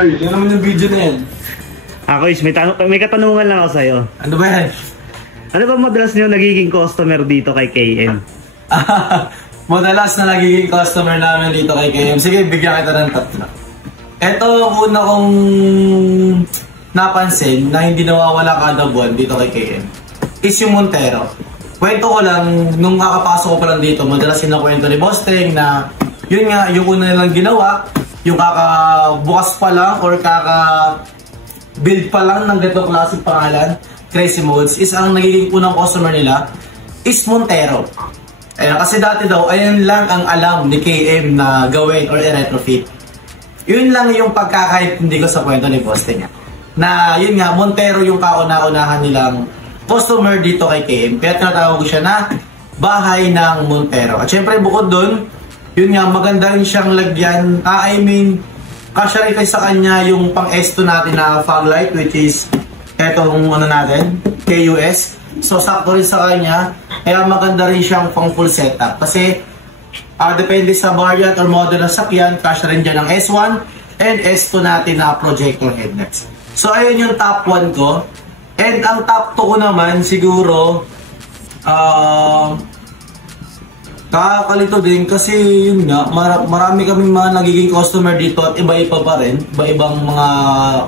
Ay, yun naman yung video na yan. Ako is, may katanungan lang ako sa'yo. Ano ba yan? Ano ba madalas nyo nagiging customer dito kay KM? Madalas na nagiging customer namin dito kay KM. Sige, bigyan kita ng tatlo. Ito ang una kong napansin na hindi nawawala kada buwan dito kay KM is yung Montero. Kwento ko lang, nung kakapasok ko pa lang dito, madalas sinakwento ni Boss Teng na yun nga, yung una nilang ginawa, yung kakabukas pa lang or kaka-build pa lang ng ganitong klaseng pangalan, Crazy Modes, is ang nagiging unang customer nila is Montero. Ayan, kasi dati daw, ayan lang ang alam ni KM na gawin or i-retrofit. Yun lang yung pagkakaintindi ko sa kwento ni Boss Teng. Na yun nga, Montero yung kauna-unahan nilang customer dito kay KM. Kaya tinatawag ko siya na bahay ng Montero. At syempre bukod dun, yun nga, maganda rin siyang lagyan. Kasya rin sa kanya yung pang S2 natin na fog light, which is etong ano natin, KUS. So sakto rin sa kanya. Kaya maganda rin siyang pang full setup. Kasi depende sa variant or model ng sakyan, kasya rin dyan ng S1 and S2 natin na projector headlights. So ayun yung top 1 ko. And ang top 2 ko naman siguro kakalito din kasi yun nga, marami kaming mga nagiging customer dito at iba-iba pa rin, iba-ibang mga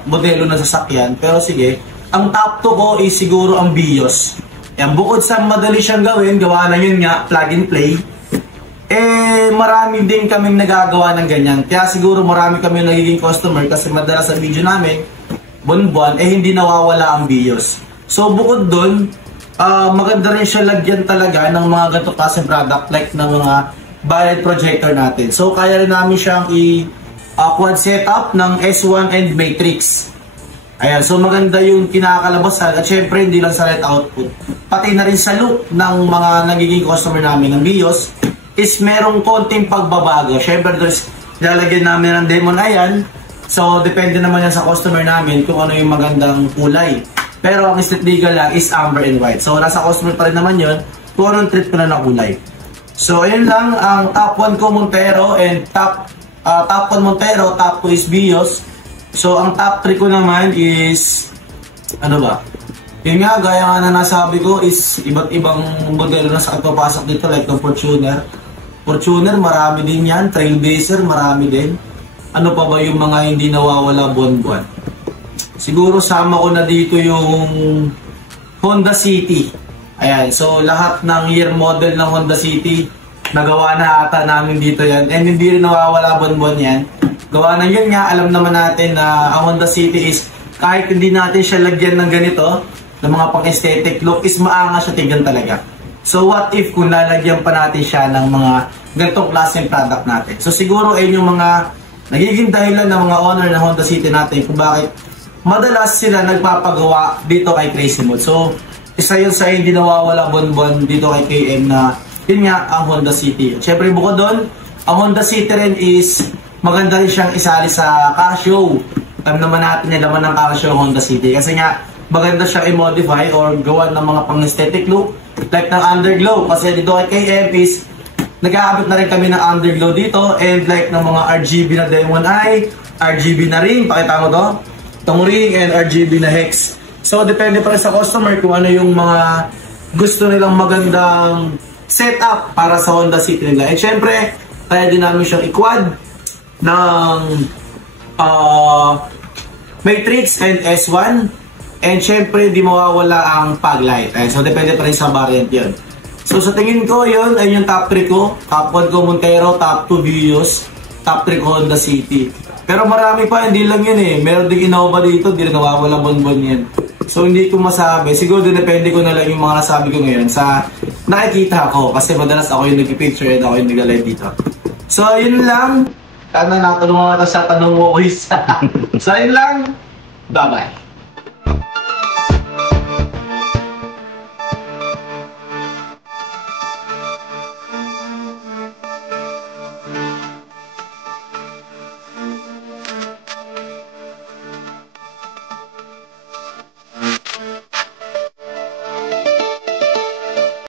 modelo ng sasakyan. Pero sige, ang top 2 ko is siguro ang Vios. Yan, bukod sa madali siyang gawin, gawa na yun nga, plug and play. Marami din kaming nagagawa ng ganyan. Kaya siguro marami kaming nagiging customer kasi madalas sa video namin, buwan-buwan, hindi nawawala ang Vios. So bukod dun, maganda rin siya lagyan talaga ng mga ganito klaseng product like ng mga backlight projector natin. So kaya rin namin siyang quad setup ng S1 and Matrix. Ayan, so maganda yung kinakalabasan at syempre hindi lang sa light output. Pati na rin sa look ng mga nagiging customer namin ng Vios is merong konting pagbabago. Syempre lalagyan namin ng Demon Ayan. So, depende naman yan sa customer namin kung ano yung magandang kulay. Pero ang street legal lang is amber and white. So, nasa customer pa rin naman yun kung anong treat ko na kulay. So, ayun lang ang top 1 ko Montero and top 1 Montero, top 2 is Vios. So, ang top 3 ko naman is ano ba? Yun nga, gaya nga na nasabi ko is iba't ibang modelo na sa pagpapasok dito like the Fortuner. Fortuner, marami din yan. Trailblazer, marami din. Ano pa ba yung mga hindi nawawala buwan-buwan? Siguro sama ko na dito yung Honda City. Ayan, so lahat ng year model ng Honda City, nagawa na ata namin dito yan. And hindi rin nawawala buwan-buwan yan. Gawa na yun nga, alam naman natin na ang Honda City is, kahit hindi natin siya lagyan ng ganito, ng mga pang-aesthetic look, is maangas siya tignan talaga. So what if kung lalagyan pa natin siya ng mga ganitong klaseng product natin? So siguro ayun yung mga nagiging dahilan ng mga owner ng Honda City natin kung bakit madalas sila nagpapagawa dito kay Crazy Mode. So, isa yun sa hindi nawawala buwan-buwan dito kay KM na yun nga ang Honda City. Siyempre bukod doon, ang Honda City rin is maganda rin siyang isali sa car show. Alam naman natin yung laman ng car show Honda City. Kasi nga, maganda siyang i-modify or gawa ng mga pang-aesthetic look like ng underglow. Kasi dito kay KM is nag-aabot na rin kami ng underglow dito and like ng mga RGB na Demon Eye, RGB na ring, pakita mo to, itong ring and RGB na hex. So depende pa rin sa customer kung ano yung mga gusto nilang magandang setup para sa Honda City nila. And syempre, kaya din namin siyang i-quad ng Matrix and S1 and syempre di mawawala ang fog light. So depende pa rin sa variant yun. So sa tingin ko yun ay yung top 3 ko. Top 1 ko Montero, top 2 Vios, top 3 ko Honda City. Pero marami pa, hindi lang yun eh. Meron ding Innova dito, hindi rin nawawala buwan-buwan yan. So hindi ko masabi. Siguro depende ko na lang yung mga nasabi ko ngayon sa nakikita ko. Kasi madalas ako yung nag-picture and ako yung nag-live dito. So yun lang. Sana nakatulungan ka sa tanong mo, Chris. So yun lang. Bye-bye.